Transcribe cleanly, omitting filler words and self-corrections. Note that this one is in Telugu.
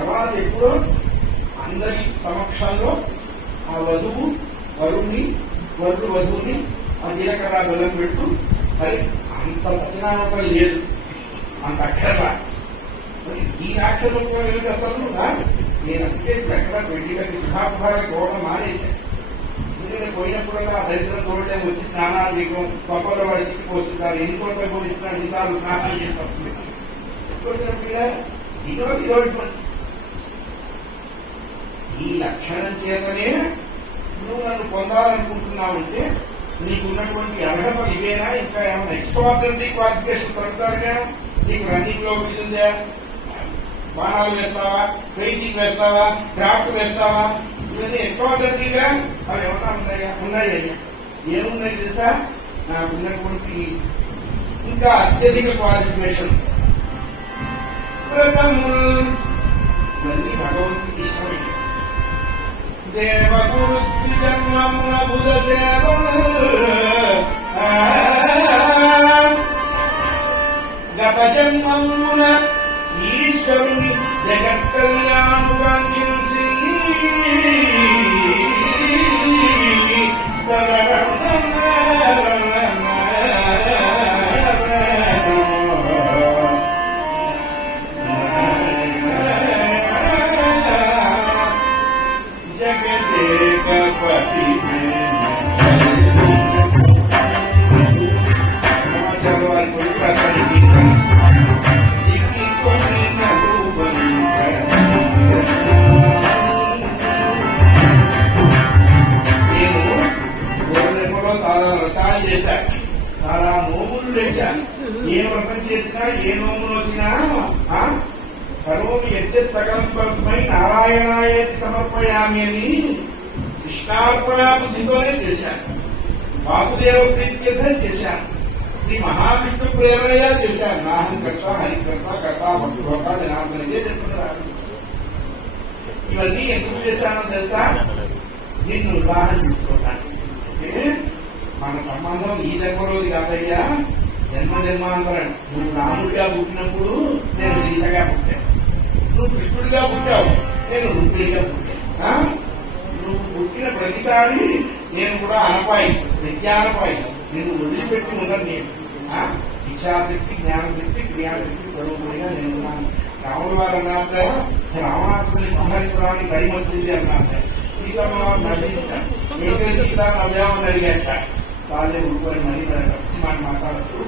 తర్వాత ఎప్పుడో అందరి సమక్షంలో ఆ వధువు వధువుని ఆ జీలకర్ర బెల్లం పెట్టు. సరే అంత సత్యనారాయణ లేదు, అంత అక్కర్లా. ఈ రాక్షసం అసలు నేను అందుకే ఎక్కడ పెళ్లికి సుఖాసుఖాలకు పోవడం మానేశాను. ఎందుకంటే పోయినప్పుడల్లా ఆ దరిద్రం తోడే వచ్చి స్నానాలు చేయడం, స్వపంలో వాడి తిప్పిపోతుంటారు. ఎన్ని చోట్ల పోయిస్తున్నాడు, ఎన్నిసార్లు స్నానాలు చేసి వస్తుంది. ఈ లక్షణం చేతనే నువ్వు నన్ను పొందాలనుకుంటున్నావంటే నీకున్నటువంటి అర్హతలు ఇవేనా? ఇంకా ఏమైనా ఎక్స్ట్రాఆర్డినరీ క్వాలిఫికేషన్స్ అడుగుతారుగా? నీకు రన్నింగ్ లో ఉందా, బాణాలు వేస్తావా, పెయింటింగ్ వేస్తావా, క్రాఫ్ట్ వేస్తావా, ఇవన్నీ ఎక్స్ట్రాఆర్డినరీగా అవి ఏమన్నా ఉన్నాయా? ఉన్నాయి. అయ్యా ఏమున్నాయి తెలుసా? నాకున్నటువంటి ఇంకా అత్యధిక క్వాలిఫికేషన్ ఇవన్నీ భగవంతుడికి ఇష్టమే. దేవగురుద్ది జన్మమున బుధ సేవ గత జన్మమున ఈశ్వరుని జగత్ కళ్యాణు వాంఛించి చాలా నోములు లేచాను. ఏ వ్రతం చేసినా ఏ నోములు వచ్చినా కరోమి యజ్ఞస్థగం పరస్మై నారాయణాయేతి సమర్పయామి అని కృష్ణార్పణ బుద్ధితోనే చేశాను. వాసుదేవ ప్రీత్యర్థం చేశాను. శ్రీ మహావిష్ణు ప్రేరణగా చేశాను. నాహం కర్త హరికర్త కర్త భక్తుభోక జనార్దన ఇదే చెప్తున్నారు. ఇవన్నీ ఎందుకు చేశానో తెలుసా? నిన్ను ఉదాహరణ తీసుకోవటానికి. మన సంబంధం ఈ జన్మలోది కాదయ్యా, జన్మాంతరం. నువ్వు రాముడిగా పుట్టినప్పుడు నేను సీతగా పుట్టాను, నువ్వు కృష్ణుడిగా పుట్టావు, నేను రుక్మిడిగా పుట్టాను. నువ్వు పుట్టిన ప్రతిసారి నేను కూడా అనపాయి, ప్రత్యానపాయి. నేను వదిలిపెట్టి ఉండను. నేను ఇచ్ఛాశక్తి, జ్ఞానశక్తి, క్రియాశక్తి స్వరూపుడిగా నేను ఉన్నాను. రాముడు వారు అన్నాక రావణాసుని సంహరించడానికి టైం వచ్చింది అన్నాక సీతమ్మ నటించాను. ఏకైనా సీతా నవ్యామని అడిగాక వాళ్ళే ఊరుకొని మరీ మాట మాట్లాడుతూ